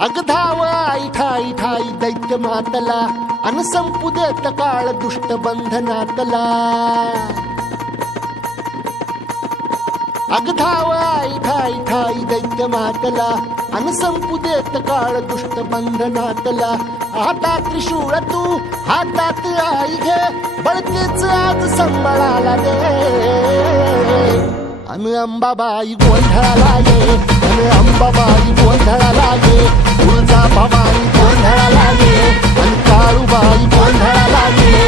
अग धाव आई ठाई ठाई दैत्य मातला अन संपू देत काळ दुष्ट बंधनातला अग धाव आई ठाई ठाई दैत्य मातला अन संपू देत काळ दुष्ट बंधनातला हातात त्रिशूळ तू हातात आई घे बळकेच आज संबळाला दे अन अंबाबाई गोंधळाला ये अन अंबाबाई गोंधळाला ये तुळजा भवानी गोंधळाला ये अन काळूबाई गोंधळाला ये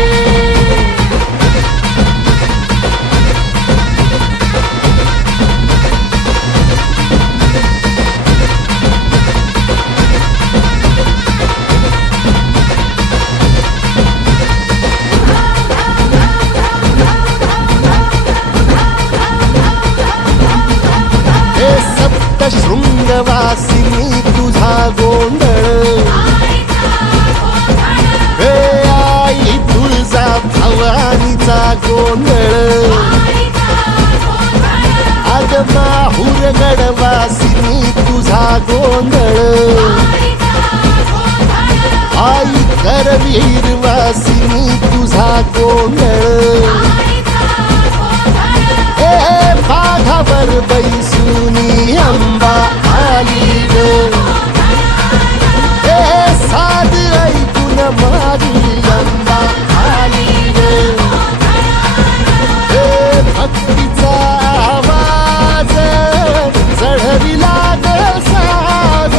शृंगवासिनी तुझा गोंधळ हे आई तुळजा भवानीचा गोंधळ अग माहूर गडवासिनी तुझा गोंधळ आई करवीर वासिनी तुझा गोंधळ हे बाघावर बैसुनी अंबा आली ग हे साध ऐकून माझी अंबा आली ग हे भक्तीचा आवाज चढविला ग साज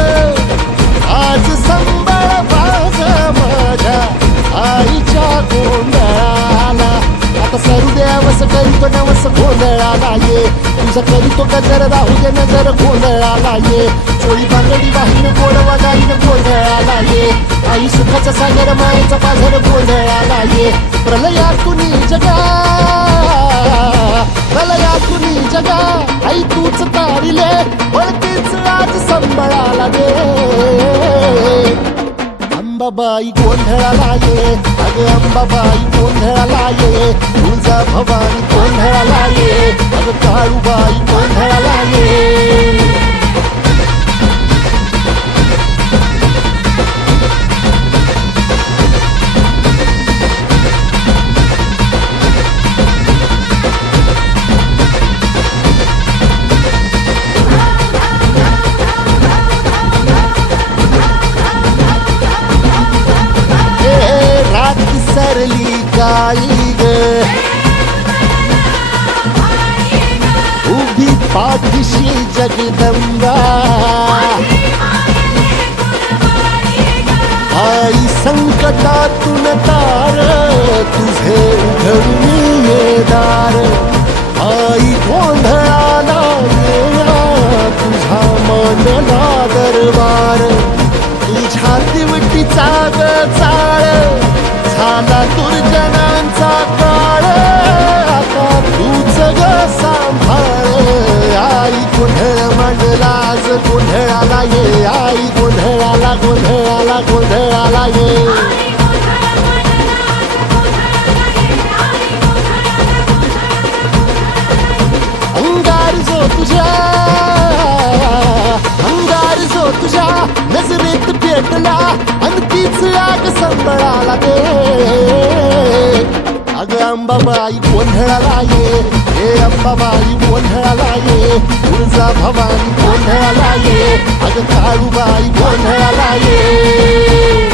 आज संबळ बाज माझ्या आईच्या गोंधळाला आता सरू देवस करीतो नवस गोंधळाला ये तुझं करीतो गजर राहू दे नजर गोंधळाला ये चोळी बांगडी वाहीन गोडवा गाईन गोंधळाला ये आई सुखाचा सागर मायेचा पाझर गोंधळाला ये प्रलयातुनी जगा प्रलयातुनी जगा आई तूच तारिले बळतीच आज संबळाला दे अंबाबाई गोंधळाला ये अग अंबाबाई गोंधळाला ये तुळजा भवानी गोंधळाला ये अग काळूबाई गोंधळाला ये सरली काळी ग उभी पाठीशी जगदंबा आई संकटातून तार तुझे उघडून ये दार आई गोंधळाला ये तुझा मनला दरबार तुझ्या दिवटीचा ग चाळ झाला दुर्जनांचा काळ आता तूच ग सांभाळ आई गोंधळ मांडला आज गोंधळाला ये आई गोंधळाला गोंधळाला गोंधळाला ये अंगार जो तुझ्या नजरेत पेटला आणि तीच आग संबळाला दे अग अंबाबाई गोंधळाला ये हे अंबाबाई गोंधळाला ये तुळजा भवानी गोंधळाला ये अग काळूबाई गोंधळाला ये